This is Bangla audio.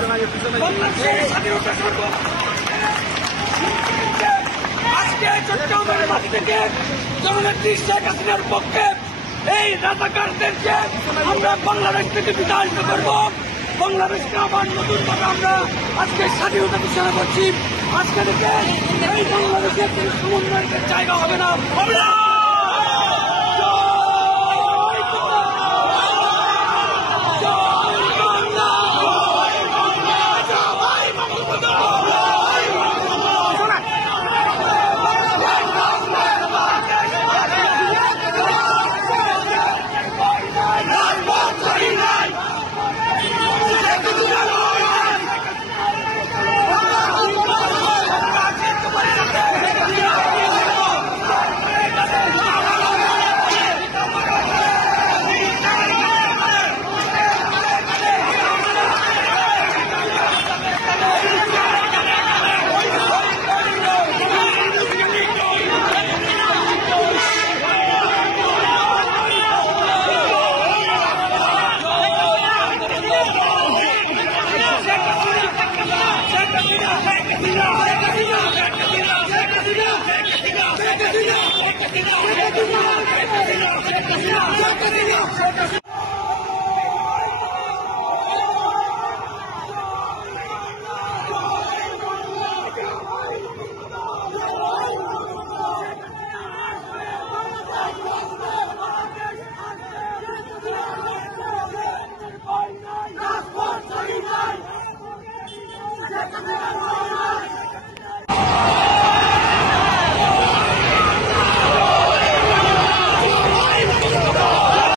স্বাধীনতা সংগ্রাম আজকে চট্টগ্রামের মাটি থেকে জননেত্রী শেখ হাসিনার পক্ষে এই রাজাকারদেরকে আমরা বাংলাদেশ থেকে বিতাড়িত করব। বাংলাদেশকে আবার নতুনভাবে আমরা আজকে স্বাধীনতা ঘোষণা করছি। আজকে থেকে এই বাংলাদেশের কোনো সমন্বয়ের জায়গা হবে না, হবে না।